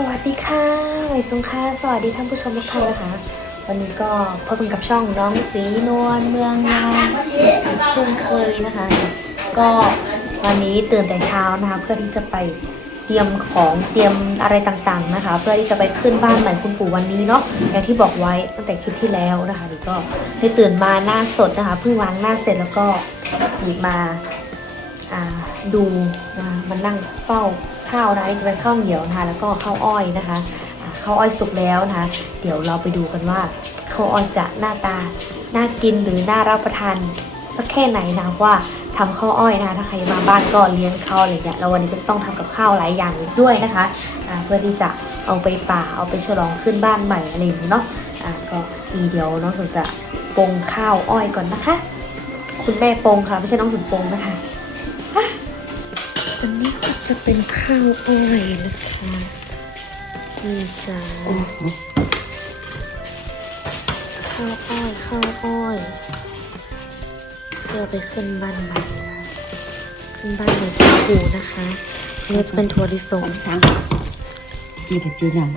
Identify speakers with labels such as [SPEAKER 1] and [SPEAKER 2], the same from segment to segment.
[SPEAKER 1] สวัสดีค่ะไวซุงค่ะ สวัสดีท่านผู้ชมทุกท่านนะคะ วันนี้ก็พบกันกับช่องน้องสีนวลเมืองงามเช่นเคยนะคะ ก็วันนี้ตื่นแต่เช้านะคะ เพื่อที่จะไปเตรียมของเตรียมอะไรต่างๆนะคะ เพื่อที่จะไปขึ้นบ้านใหม่คุณปู่วันนี้เนาะอย่างที่บอกไว้ตั้งแต่คลิปที่แล้วนะคะนี่ก็ได้ตื่นมาหน้าสดนะคะเพิ่งล้างหน้าเสร็จแล้วก็หยิบมาดูมันนั่งเฝ้า ข้าวนะจะเป็นข้าวเหนียวนะคะแล้วก็ข้าวอ้อยนะคะข้าวอ้อยสุกแล้วนะคะเดี๋ยวเราไปดูกันว่าข้าวอ้อยจะหน้าตาน่ากินหรือน่ารับประทานสักแค่ไหนนะว่าทำข้าวอ้อยนะคะถ้าใครมาบ้านก็เลี้ยงข้าวอะไรอย่างเงี้ยแล้ววันนี้ก็ต้องทำกับข้าวหลายอย่างด้วยนะคะอ่าเพื่อที่จะเอาไปป่าเอาไปฉลองขึ้นบ้านใหม่อะไรอย่างเนาะอ่าก็มีเดียวน้องสุนจะปรุงข้าวอ้อยก่อนนะคะ คุณแม่ปรุงค่ะไม่ใช่น้องสุนปรุงนะคะ อันนี้ก็จะเป็นข้าวอ้อยนะคะนี่จ้าข้าวอ้อยข้าวอ้อยเพื่อไปขึ้นบ้านใหม่นะขึ้นบ้านใหม่ที่ปู่นะคะอันนี่จะเป็นถั่วลิสง
[SPEAKER 2] sáng như cái chi nằm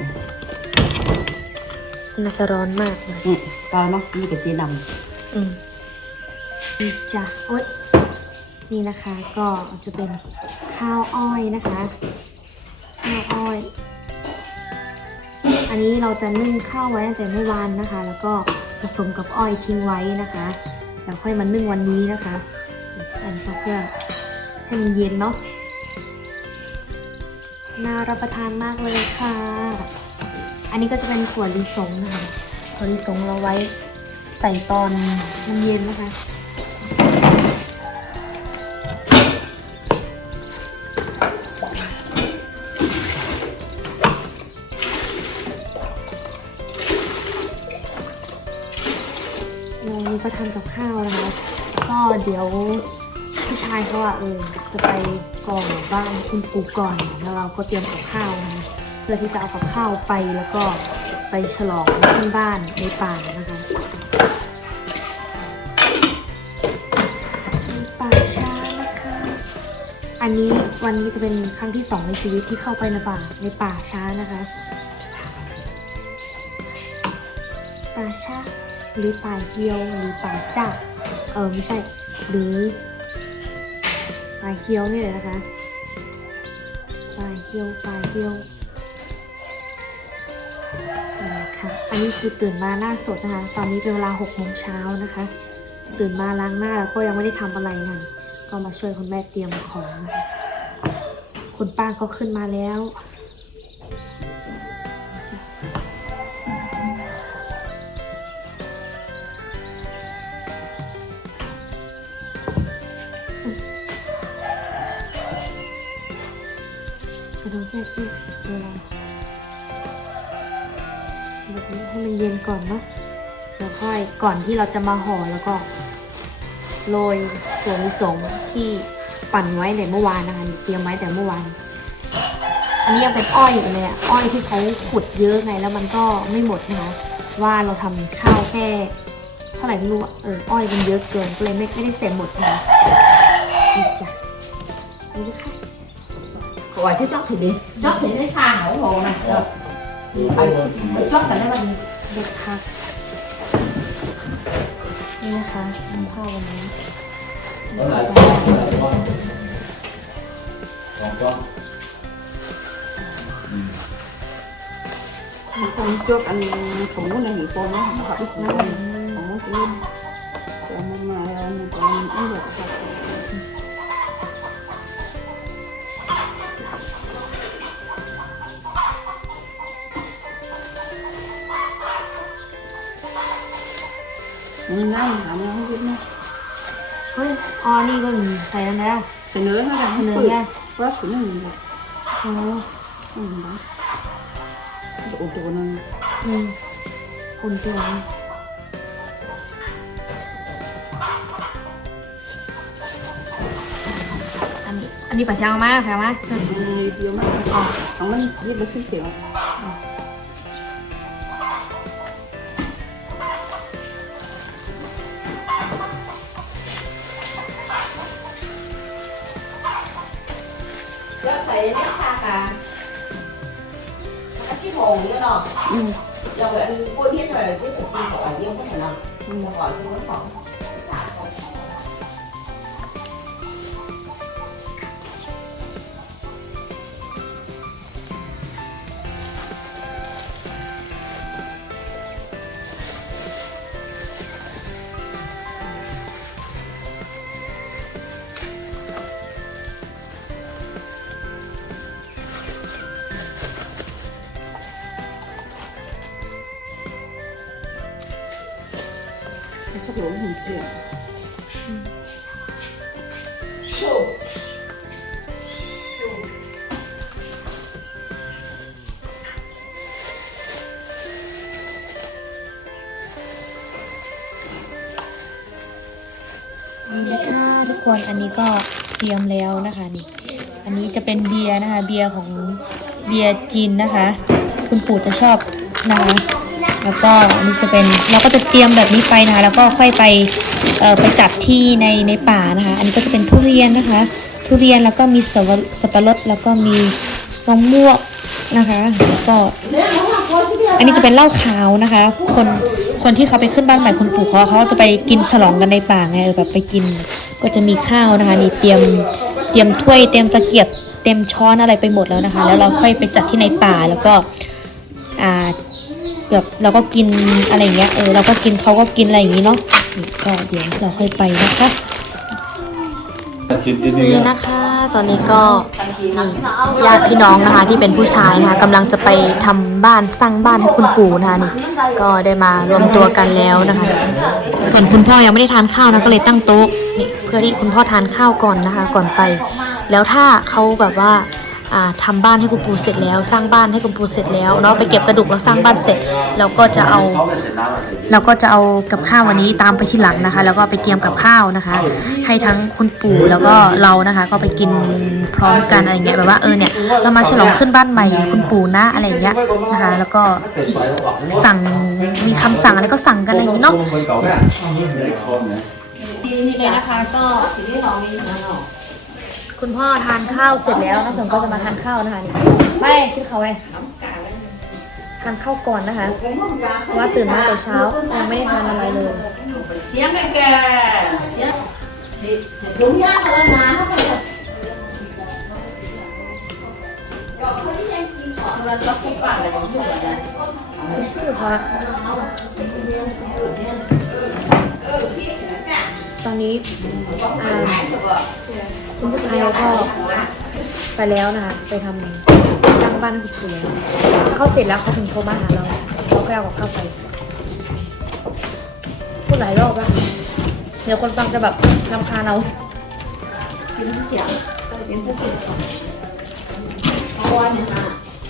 [SPEAKER 1] น่าจะร้อนมากเลย
[SPEAKER 2] ừ, coi nó như cái chi nằm
[SPEAKER 1] อืมนี่จ้ะโอ๊ยนี่นะคะก็จะเป็น ข้าวอ้อยนะคะ ข้าวอ้อย อันนี้เราจะนึ่งข้าวไว้ตั้งแต่เมื่อวานนะคะ แล้วก็ผสมกับอ้อยทิ้งไว้นะคะ แล้วค่อยมานึ่งวันนี้นะคะอันนี้เพื่อให้มันเย็นเนาะ น่ารับประทานมากเลยค่ะ อันนี้ก็จะเป็นถั่วลิสงนะคะ ถั่วลิสงเราไว้ใส่ตอนมันเย็นนะคะ เราทำกับข้าวนะคะ ก็เดี๋ยวผู้ชายเขาอะเออจะไปก่อนบ้านคุณปู่ก่อนแล้วเราก็เตรียมกับข้าวนะคะเพื่อที่จะเอากับข้าวไปแล้วก็ไปฉลองขึ้นบ้านในป่านะคะในป่าช้านะคะ อันนี้วันนี้จะเป็นครั้งที่สองในชีวิตที่เข้าไปในป่าในป่าช้านะคะ ป่าช้า หรือป่าเฮียวหรือป่าจ้าเออไม่ใช่ หรือป่าเฮียวนี่เลยนะคะป่าเฮียวป่าเฮียวนี่ค่ะอันนี้คือตื่นมาหน้าสดนะคะ ตอนนี้เป็นเวลาหกโมงเช้านะคะ ตื่นมาล้างหน้าแล้วก็ยังไม่ได้ทำอะไรนะก็มาช่วยคุณแม่เตรียมของนะคะคุณป้าก็ขึ้นมาแล้ว ดดแค่ที่เวลาแบบนี้ให้มันเย็นก่อนเนาะแล้วค่อยก่อนที่เราจะมาห่อแล้วก็โรยส่วนผสมที่ปั่นไว้แต่เมื่อวานนะคะเตรียมไว้แต่เมื่อวาน อันนี้ยังเป็นอ้อยอยู่เลยอะอ้อยที่เขาขุดเยอะไงแล้วมันก็ไม่หมดนะคะว่าเราทำข้าวแค่เท่าไหร่ไม่รู้เอออ้อยมันเยอะเกินก็เลยไม่ไม่ได้เสร็จหมดนะคะนี่จ้ะนี่ค่ะ
[SPEAKER 2] gọi chứ chóc thì đi chóc thì nó xa hảo hồ này rồi phải chóc phải nó bằng
[SPEAKER 1] เด็กค่ะ นี่นะคะน้ำข้าววันนี้
[SPEAKER 3] Đó là con, đó là con. Còn con. Ừ.
[SPEAKER 2] con trước anh cũng muốn này con nó không phải nó không muốn cũng luôn còn mà còn ấy được Ngày hả nó không biết nữa
[SPEAKER 1] เฮ้ยอ๋อนี่ก็มีใส่แล้วนะ
[SPEAKER 2] Sẽ nữa nó là
[SPEAKER 1] เนื้
[SPEAKER 2] nó
[SPEAKER 1] อ
[SPEAKER 2] phơi
[SPEAKER 1] ย่าง
[SPEAKER 2] Quá xuống nó nhìn rồi
[SPEAKER 1] โอ้
[SPEAKER 2] Ừ, đó. Độ độ nó
[SPEAKER 1] อืมคนตัวนี้อันนี้อันนี้ปลาเช้ามากค่ะมา
[SPEAKER 2] nhiều mà ờ không có giết bớt xíu xíu
[SPEAKER 1] แล้วใส่นี่ค่ะค่ะ
[SPEAKER 2] เ cái
[SPEAKER 4] hồn nữa đó
[SPEAKER 2] อืม
[SPEAKER 4] rồi anh cô biết rồi cái thực thi của anh yêu có thể làm nhưng gọi không có phòng
[SPEAKER 2] 这个有很贱。
[SPEAKER 1] นี่ค่ะทุกคนอันนี้ก็เตรียมแล้วนะคะนี่ อันนี้จะเป็นเบียร์นะคะ เบียร์ของเบียร์จีนนะคะ คุณปู่จะชอบนะคะ แล้วก็อันนี้จะเป็นเราก็จะเตรียมแบบนี้ไปนะคะ แล้วก็ค่อยไปไปจัดที่ในในป่านะคะ อันนี้ก็จะเป็นทุเรียนนะคะ ทุเรียนแล้วก็มีสับปะสับปะรดแล้วก็มีมะม่วงนะคะแล้วก็อันนี้จะเป็นเหล้าขาวนะคะ คนคนที่เขาไปขึ้นบ้านใหม่คุณปู่เขาเขาจะไปกินฉลองกันในป่าไงแบบไปกินก็จะมีข้าวนะคะนี่เตรียมเตรียมถ้วยเตรียมตะเกียบเตรียมช้อนอะไรไปหมดแล้วนะคะ แล้วเราค่อยไปจัดที่ในป่าแล้วก็อ่า แบบเราก็กินอะไรอย่างเงี้ยเออเราก็กินเขาก็กินอะไรอย่างงี้เนาะนี่ก็เดี๋ยวเราค่อยไปนะคะนี่นะคะตอนนี้ก็นี่ญาติพี่น้องนะคะที่เป็นผู้ชายนะคะกำลังจะไปทำบ้านสร้างบ้านให้คุณปู่นะคะนี่ก็ได้มารวมตัวกันแล้วนะคะ ส่วนคุณพ่อยังไม่ได้ทานข้าวนะก็เลยตั้งโต๊ะนี่เพื่อที่คุณพ่อทานข้าวก่อนนะคะ ก่อนไป แล้วถ้าเขาแบบว่า อ่าทำบ้านให้คุณปู่เสร็จแล้ว สร้างบ้านให้คุณปู่เสร็จแล้วเนาะไปเก็บกระดูกแล้วสร้างบ้านเสร็จเราก็จะเอาเราก็จะเอากับข้าววันนี้ตามไปที่หลังนะคะ แล้วก็ไปเตรียมกับข้าวนะคะ ให้ทั้งคุณปู่แล้วก็เรานะคะ ก็ไปกินพร้อมกันอะไรเงี้ยแบบว่าเออเนี่ยเรามาฉลองขึ้นบ้านใหม่คุณปู่นะอะไรเงี้ยนะคะ แล้วก็สั่งมีคำสั่งอะไรก็สั่งกันอะไรอย่างเงี้ยเนาะนี่เลยนะคะก็ คุณพ่อทานข้าวเสร็จแล้วน้องสมก็จะมาทานข้าวนะคะนี่ไม่ขึ้นเขาเลยทานข้าวก่อนนะคะเพราะว่าตื่นมาแต่เช้ายังไม่ได้ทานอะไรเลย
[SPEAKER 4] xiên cái kè xiên thì đúng giá thôi nè là sắp cái bạn là giống như vậy này
[SPEAKER 1] คือพระตอนนี้อ่า คุณผู้ชายก็ไปแล้วนะคะไปทำสร้างบ้านให้คุณครูแล้เขาเสร็จแล้วเขาถึงโทรมาหาเราเขาก็เอากับข้าวไปพูดหลายรอบแล้วเดี๋ยวคนฟังจะแบบรำคาเรา
[SPEAKER 4] กินทุกอย่างกินทุกอย่างเพาว่าเนี่ยนะ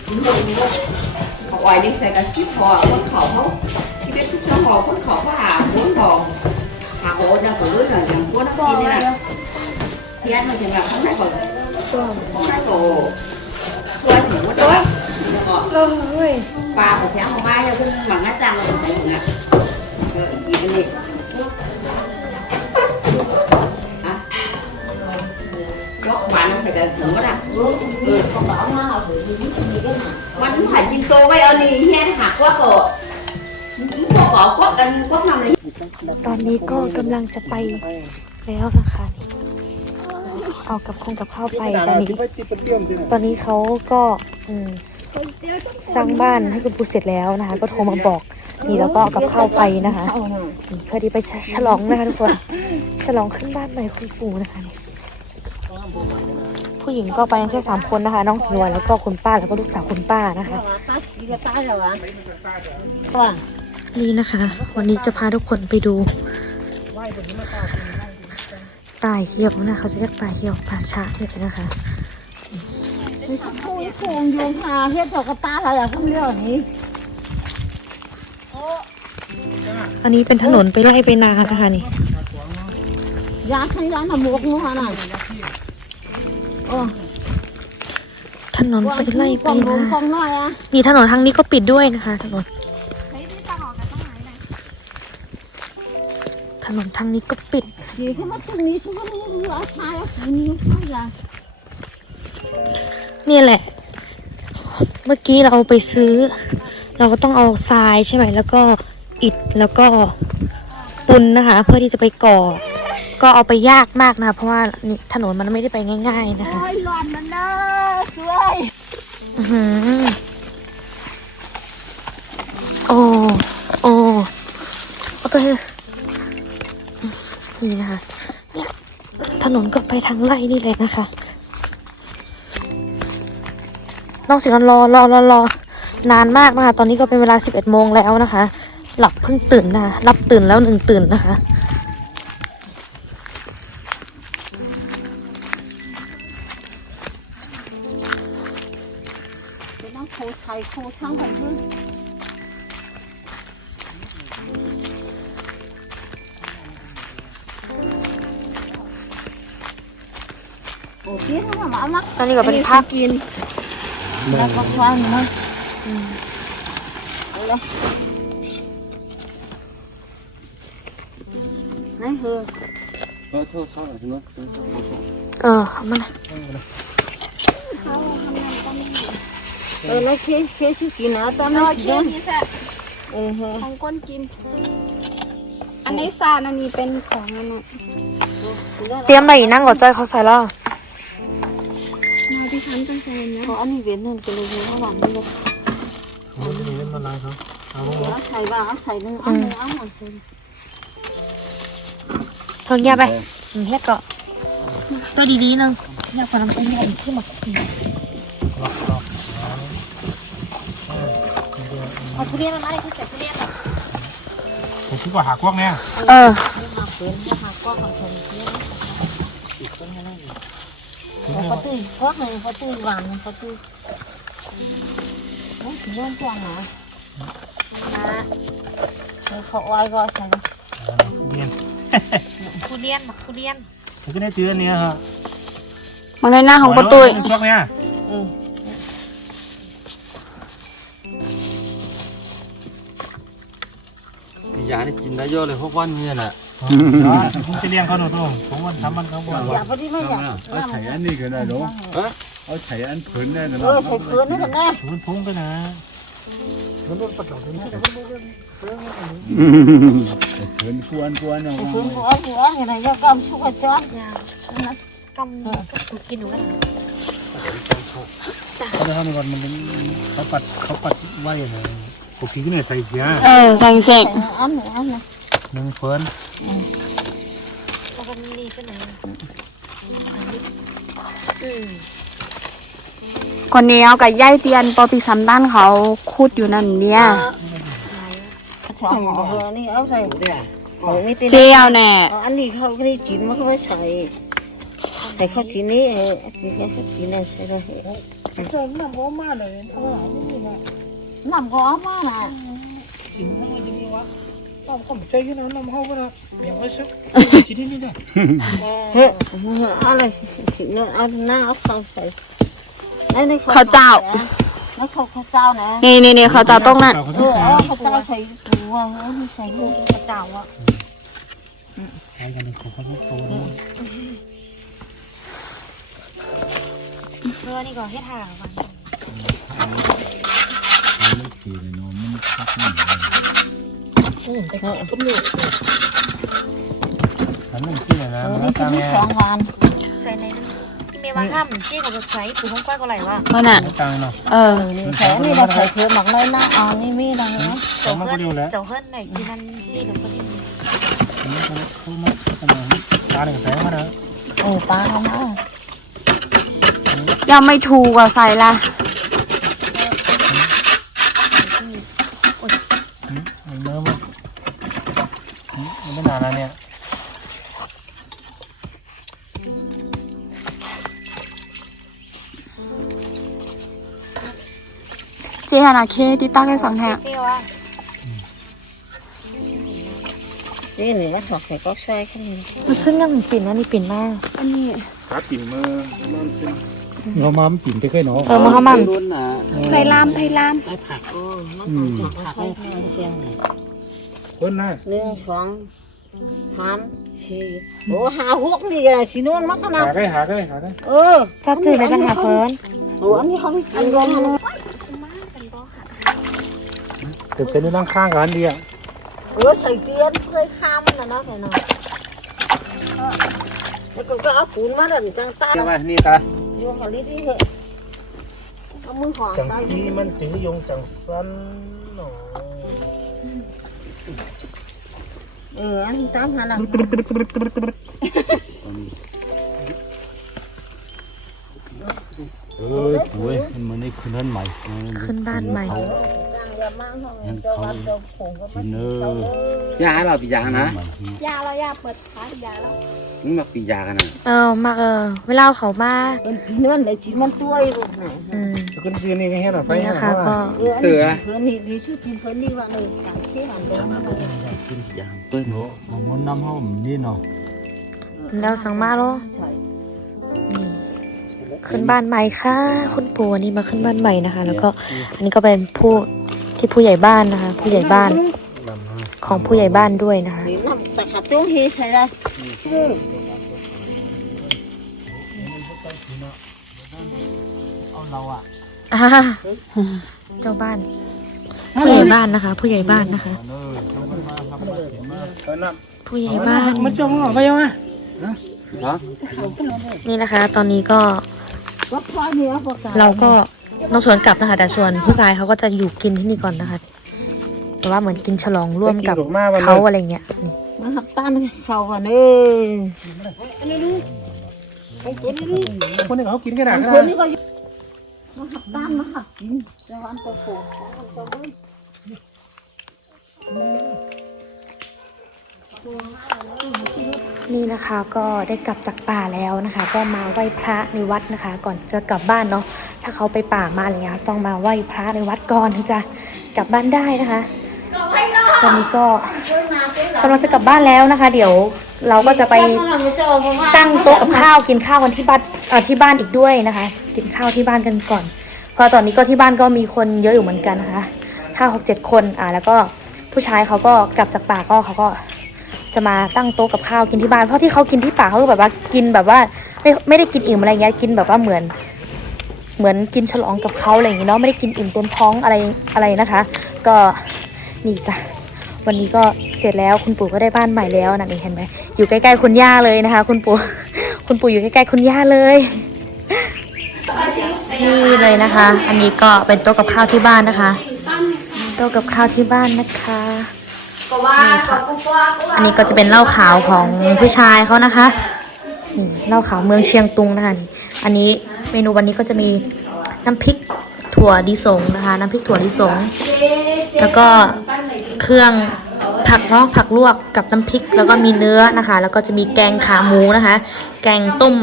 [SPEAKER 4] กินทุกอย่งเขาอ่อยังใส่กระซิบคอคน
[SPEAKER 1] เขา
[SPEAKER 4] เขาที่เป็นทุกเจ้าของคนเขาว่าคนบอกหาโอ้จะเกิดอะไร
[SPEAKER 1] อย่างคนกินเนี่ย
[SPEAKER 4] bà phải sáng hôm mai cũng bằng ngắt răng là phải ngắt gì cái này hả Góc bạn nó phải cả sửa đó ừ con bảo nó họ thử đi cái nào quánh phải chinh tô cái ơn đi hen hạt quá rồi có bỏ quất anh quất nằm này
[SPEAKER 1] ตอนนี้ก็กำลังจะไปแล้วนะคะ เอากับคงกับข้าวไปตอนนี้ ตอนนี้เขาก็อืมสร้างบ้านให้คุณปู่เสร็จแล้วนะคะ ก็โทรมาบอกนี่แล้วก็เอากับข้าวไปนะคะนี่เพื่อที่ไปฉฉลองนะคะทุกคนฉลองขึ้นบ้านใหม่คุณปู่นะคะนี่ผู้หญิงก็ไปกันแค่สามคนนะคะ น้องสีนวลแล้วก็คุณป้าแล้วก็ลูกสาวคุณป้านะคะนี่นะคะ วันนี้จะพาทุกคนไปดู ตายเหี่ยวนะเขาจะเรียกตายเหี่ยวป่าช้าเนี่ยนะคะ
[SPEAKER 2] คงโยงพาเฮ็ดดอกกระตาอะไรพวกเรื่องนี้
[SPEAKER 1] อันนี้เป็นถนนไปไล่ไปนานะคะนี่
[SPEAKER 2] ยาขันยาหนำบกนู้นน่ะโอ้
[SPEAKER 1] ถนนไปไล่ไป
[SPEAKER 2] กอง
[SPEAKER 1] นา
[SPEAKER 2] กองน้อยอะ
[SPEAKER 1] นี่ถนนทางนี้ก็ปิดด้วยนะคะถนน นนทางนี้ก็ปิด
[SPEAKER 2] ดีขึ้นมาตรงนี้ฉันก็ไม่รู้ว่าชายอะนี่ข้างยา
[SPEAKER 1] เนี่ยแหละหเมื่อกี้เราไปซื้อ เราก็ต้องเอาทรายใช่ไหม แล้วก็อิฐ แล้วก็ปูนนะคะ เพื่อที่จะไปก่อ ก็เอาไปยากมากนะคะเพราะว่านี่ถนนมันไม่ได้ไปง่าย ๆนะคะ
[SPEAKER 2] โอ้ยหลอนมันนะสวย
[SPEAKER 1] อื้อหือโอ้ โอ้โอเค นี่นะคะเนี่ยถนนก็ไปทางไร่นี่เลยนะคะน้องสินรอรอรอรอนานมากนะคะ ตอนนี้ก็เป็นเวลา 11โมงแล้วนะคะ หลับเพิ่งตื่นนะคะรับตื่นแล้วหนึ่งตื่นนะคะ
[SPEAKER 2] เดี๋ยวต้องโคชัยโคช่างกันเพื่อน โอ้พี่ทำมามา
[SPEAKER 1] ตอนนี้ก็เป็นพัก
[SPEAKER 2] กินแล้วก็ช่างนะเอาละไหนเหรอ
[SPEAKER 3] เออโทษเขาใช่ไหม
[SPEAKER 1] เออเอามัน
[SPEAKER 2] เออแล้วเคเคชื่อกินนะตอน
[SPEAKER 5] เอ
[SPEAKER 2] นั้น
[SPEAKER 5] อ
[SPEAKER 2] กิ
[SPEAKER 5] เค้
[SPEAKER 2] น
[SPEAKER 5] กนี้แซ่บ
[SPEAKER 2] เออฮะ
[SPEAKER 5] ของก้นกิน อันนี้ซานอันนี้เป็นของอันนั้น
[SPEAKER 1] เตรียมอะไรอีกนั่งก่อนจ้อยเขาใส่แล้ว
[SPEAKER 5] มาที่ฉันต้องใส่นะ
[SPEAKER 2] เพราะอันนี้เวียนนั่นก็เลยเวียนระหว่างนี้เลยเอาใส่บ้างเอาใส่หนึ่งเอาหนึ่งเอาหนึ่งใส่
[SPEAKER 1] เพิ่งแยกไปอืมแยกเกาะตัวดีๆนึงแยกความน้ำส้มแยกขึ้นมาเอาทุเรียนมาได้ที่เสร็จทุเรียนอะ
[SPEAKER 6] ผมคิดว่าหากวกเนี่ย
[SPEAKER 1] เออ
[SPEAKER 2] เขาตื้อพวกเลยเขาตื้อหวานเขาตื้อโอ้ยเรื่องพวกนะนะเขาไว้ก็ใส่
[SPEAKER 6] เรียน
[SPEAKER 1] ทุเรียนบักทุเรียน
[SPEAKER 6] ผมก็ได้เจออันเนี้ยฮะ
[SPEAKER 5] มาในหน้าของประตู
[SPEAKER 6] พวกเนี้ย
[SPEAKER 2] เออ
[SPEAKER 3] ยาได้กินได้เยอะเลยพวกวันเนี่ยน่ะ
[SPEAKER 6] ผมจะเลี้ยงเขาหนูตัวผมวันทำมันเขาบอก
[SPEAKER 2] อย่าไปที่ไม่อยาก
[SPEAKER 7] เอาใส่อันนี้ก็ได้หรอเอาใส่อันผืนได้นะ
[SPEAKER 2] เออใส่เฟืนนี่กันแน่
[SPEAKER 6] ถุงพุงก็นะ
[SPEAKER 7] ผืนกวนกวนเอา
[SPEAKER 2] ใส่เฟืนหัวหัวอย่างไรก็กำชุกกระจอน
[SPEAKER 1] กำก็กินหนูกัน
[SPEAKER 6] เขาจะทำในวันมันเขาปัดเขาปัดไว้เลยกูคิดเนี่ยใส่เสีย
[SPEAKER 5] เออใส่เส
[SPEAKER 2] ใส่
[SPEAKER 5] ก
[SPEAKER 2] อันหนึ่งอันนะ
[SPEAKER 6] หนึ่งเฟิร์น
[SPEAKER 1] เอากันนี่ไปไหนอืม
[SPEAKER 5] คนนี้เอากับย่ายเตียนปอปีสัมด้านเขาคูดอยู่นั่นเนี่ย
[SPEAKER 2] สองห่อเออนี่เอาใส่โอ้ไม่ติด
[SPEAKER 5] เจียวแน่
[SPEAKER 2] อันนี้เขาไม่ได้จิ้มมันเขาไม่ใส่ใส่ข้าวจีนี่เออจิ้มข้าวจีนี่ใส่ได้
[SPEAKER 6] น้ำก็มาเลยเอาหลายนี่นะ
[SPEAKER 2] น้ำก็เอามาน่ะ
[SPEAKER 6] กินทั้งวันจะมี วะต้อมก็ใจกันนะน้ำเขาก็นะเดี๋ยวไว้สักทีนี้นี่แหละ
[SPEAKER 2] เฮ้ยเอาเลยสิเนื้อเอาหน้าเอาข้าวใส่แล้วใน
[SPEAKER 5] เขาเจ้า
[SPEAKER 2] แล้วเขาข้าวเจ้านะ
[SPEAKER 5] นี่นี่นี่เขาจะต้องนั่น
[SPEAKER 6] เขา
[SPEAKER 2] เอ
[SPEAKER 6] ต้อง
[SPEAKER 2] อ
[SPEAKER 6] ใส่
[SPEAKER 2] เอาข้าวเจ้าใส่หัวเออใส่ลูก
[SPEAKER 1] กระเจ้าอะ
[SPEAKER 6] ใช้กันในของเขาต้องโตนี่
[SPEAKER 1] เพื่อนี่ก็ให้ถ่างมัน
[SPEAKER 7] ไม่ขี่เลยเนาะมันพักนี่
[SPEAKER 6] ทำ หนึ่งที่เลยนะ
[SPEAKER 2] เออ
[SPEAKER 6] แล้
[SPEAKER 2] นี่
[SPEAKER 6] ว
[SPEAKER 2] คื
[SPEAKER 6] ตา
[SPEAKER 2] อ
[SPEAKER 6] ม
[SPEAKER 2] มี
[SPEAKER 6] แม่
[SPEAKER 2] สองวัน
[SPEAKER 1] ใส่ในที่เมย์มาห้ามจี้กับใส่ปูห้องก้อยก็ไหลว่า
[SPEAKER 5] เพราะน่ะ
[SPEAKER 6] ตามเนาะ
[SPEAKER 5] เออ
[SPEAKER 2] นี่ใส่นี่เราใส่เผือหมักน้อยนะอ๋อนี่มีดังนะ
[SPEAKER 6] สองมันก็เดียวแล้ว
[SPEAKER 1] เจ้าเฮิร์นไหนที่นั่นนี่กับคนที่มี
[SPEAKER 6] อันนี้ก็คือมันขนาดตาหนึ่งแสงมาแล้ว
[SPEAKER 2] เออปลาเอามา
[SPEAKER 5] ยังไม่ถูกอะใส่ละ
[SPEAKER 6] เจี
[SPEAKER 5] ยนะเคที่ตั้งให้สังแท
[SPEAKER 1] เปรี้ยวอะ
[SPEAKER 2] นี่นี่มาถอดใส่ก๊อกใส่ขึ้น
[SPEAKER 1] มันซึ่งยังปิ่นนะนี่ปิ่นมาก
[SPEAKER 5] อันนี้
[SPEAKER 7] ขาปิ่นมือนั่นสิ
[SPEAKER 6] เรามามันปิ่นไปค่อยเนาะ
[SPEAKER 1] เออมาเข้ามัน
[SPEAKER 3] รุ่นน่ะ
[SPEAKER 5] ไทยลามไทยลาม
[SPEAKER 2] ไอ้ผักเออมันผักให้เพียง
[SPEAKER 6] คนน่ะ
[SPEAKER 2] หนึ่งสองสามสี่โอ้หาหกนี่ไงสีนวลมากขนาด
[SPEAKER 6] หาได้หาได้หาได้
[SPEAKER 2] เออ
[SPEAKER 1] จัดจืดเลยจังหาเฟิร์น
[SPEAKER 2] โอ้อันนี้เขาไม่กินกัน
[SPEAKER 6] ดี๋ ยวเป็นนั่งข้างกันดีอะ
[SPEAKER 2] เออใส่เตียนเคยข้ามมันนะเนาะแค่นั้นแล้วก็ก็เอาปูนมาเดินจังตา
[SPEAKER 7] ใช่ไหมนี่ตา
[SPEAKER 2] โยงกับลิ้นที่เหอะเอามือห่อ
[SPEAKER 6] จัง
[SPEAKER 2] ตา
[SPEAKER 6] ซีมันจื้อยงจังสั้นหนอ
[SPEAKER 2] เอออันตามหาหลัง
[SPEAKER 7] เออป่วยมันนี่คืนนั้นใหม่
[SPEAKER 1] ขึ้นบ้านใหม่
[SPEAKER 2] อย่ามาห้องจะวัดจะผงก็
[SPEAKER 7] กินเออยา
[SPEAKER 3] เราปียานะ
[SPEAKER 5] ยาเรายาเปิดท้ายยาแล้ว
[SPEAKER 3] นี่มาปียากันนะ
[SPEAKER 1] เออมาเออเวลาเขามา
[SPEAKER 2] เป็นจีนมันเลยจีนมันตัวอยู่ไหน
[SPEAKER 1] อืม
[SPEAKER 6] ขึ้นยืนนี่ให้หน่อยไป
[SPEAKER 1] นี่นะคะก็
[SPEAKER 2] เอออันนี้เสือนี่ดีชื่อจีนเสือนี่ว่าเลยต่างที่หันลงมาเลย
[SPEAKER 3] กินยาเปิ้ล
[SPEAKER 7] โอ้มันน้ำห้อมนี่เนาะ
[SPEAKER 1] แล้วสั่งมาโล
[SPEAKER 2] ใช่
[SPEAKER 1] นี่ขึ้นบ้านใหม่ค่ะ คุณปู่วันนี้มาขึ้นบ้านใหม่นะคะ แล้วก็อันนี้ก็เป็นผู้ ที่ผู้ใหญ่บ้านนะคะ ผู้ใหญ่บ้านของผู้ใหญ่บ้านด้วยนะคะ
[SPEAKER 2] นี่น้ำแต่ขาต้องเฮใช่ไหม
[SPEAKER 7] เอาเราอะ
[SPEAKER 1] อ่าเจ้าบ้าน ผู้ใหญ่บ้านนะคะ ผู้ใหญ่บ้านนะคะ
[SPEAKER 7] เออทำมาทำมาเห็นมา
[SPEAKER 6] เออน่ะ
[SPEAKER 1] ผู้ใหญ่บ้าน
[SPEAKER 6] มันจงหรอไปยังไง
[SPEAKER 1] นี่นะคะ ตอนนี้ก็
[SPEAKER 2] ว่าพอเนี่ยพอกัน
[SPEAKER 1] เราก็ น้องสวนกลับนะคะ แต่ส่วนผู้ชายเขาก็จะอยู่กินที่นี่ก่อนนะคะแต่ว่าเหมือนกินฉลองร่วมกับเขาอะไรเงี้ยนี่
[SPEAKER 2] มาหักต้านเขาอะนี่
[SPEAKER 6] คนนี้เขากินกันหนัก
[SPEAKER 2] ค
[SPEAKER 6] นะ
[SPEAKER 2] นนี้ก็มาหักต้านมาหักกินจะวันโผล่
[SPEAKER 1] นี่นะคะก็ได้กลับจากป่าแล้วนะคะ ก็มาไหว้พระในวัดนะคะ ก่อนจะกลับบ้านเนาะถ้าเขาไปป่ามาอะไรเงี้ยต้องมาไหว้พระในวัดก่อนถึงจะกลับบ้านได้นะคะ ตอนนี้ก็กำลังจะกลับบ้านแล้วนะคะ เดี๋ยวเราก็จะไปตั้งโต๊ะกับข้าวกินข้าวกันที่บ้านที่บ้านอีกด้วยนะคะ กินข้าวที่บ้านกันก่อนเพราะตอนนี้ก็ที่บ้านก็มีคนเยอะอยู่เหมือนกันนะคะห้าหกเจ็ดคนอ่าแล้วก็ผู้ชายเขาก็กลับจากป่าก็เขาก็ จะมาตั้งโต๊ะกับข้าวกินที่บ้าน เพราะที่เขากินที่ป่าเขาแบบว่ากินแบบว่าไม่ไม่ได้กินอิ่มอะไรเงี้ยกินแบบว่าเหมือน เหมือนกินฉลองกับเขาอะไรอย่างเงี้ยเนาะไม่ได้กินอิ่มเต็มท้องอะไรอะไรนะคะ ก็นี่จ้ะวันนี้ก็เสร็จแล้วคุณปู่ก็ได้บ้านใหม่แล้วนั่นเองเห็นไหมอยู่ใกล้ๆคุณย่าเลยนะคะ คุณปู่คุณปู่อยู่ใกล้ๆคุณย่าเลยนี่เลยนะคะ อันนี้ก็เป็นโต๊ะกับข้าวที่บ้านนะคะโต๊ะกับข้าวที่บ้านนะคะ อันนี้ก็จะเป็นเหล้าขาวของผู้ชายเขานะคะนี่เหล้าขาวเมืองเชียงตุงนะคะนี่อันนี้เมนูวันนี้ก็จะมีน้ำพริกถั่วดิสงนะคะ น้ำพริกถั่วดิสง แล้วก็เครื่องผักเนาะผักลวกกับน้ำพริกแล้วก็มีเนื้อนะคะ แล้วก็จะมีแกงขาหมูนะคะ แกงต้ม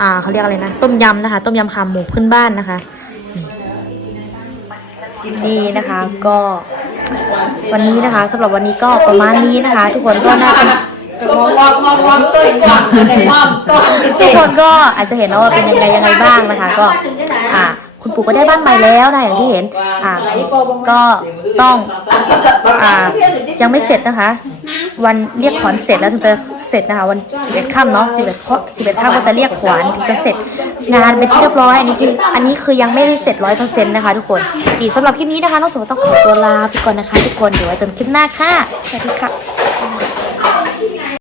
[SPEAKER 1] อ่าเขาเรียกอะไรนะต้มยำนะคะ ต้มยำขาหมูขึ้นบ้านนะคะนี่นะคะก็ วันนี้นะคะสำหรับวันนี้ก็ประมาณนี้นะคะ ทุกคนก็น่าจะทุกคนก็อาจจะเห็นว่าเป็นยังไงยังไงบ้างนะคะ ก็อ่าคุณปู่ก็ได้บ้านใหม่แล้วนะอย่างที่เห็นอ่าก็ต้องอ่ายังไม่เสร็จนะคะ วันเรียกขอนเสร็จแล้วถึงจะ เสร็จนะคะวันสิบเอ็ดค่ำเนาะ11ข้อสิบเอ็ดค่ำก็จะเรียกขวานถึงจะเสร็จงานเป็นที่เรียบร้อยอันนี้คืออันนี้คือยังไม่ได้เสร็จร้อยเปอร์เซ็นต์นะคะ ทุกคนดีสำหรับคลิปนี้นะคะน้องสมต้องขอตัวลาไปก่อนนะคะ ทุกคนเดี๋ยวไว้เจอกันคลิปหน้าค่ะสวัสดีค่ะ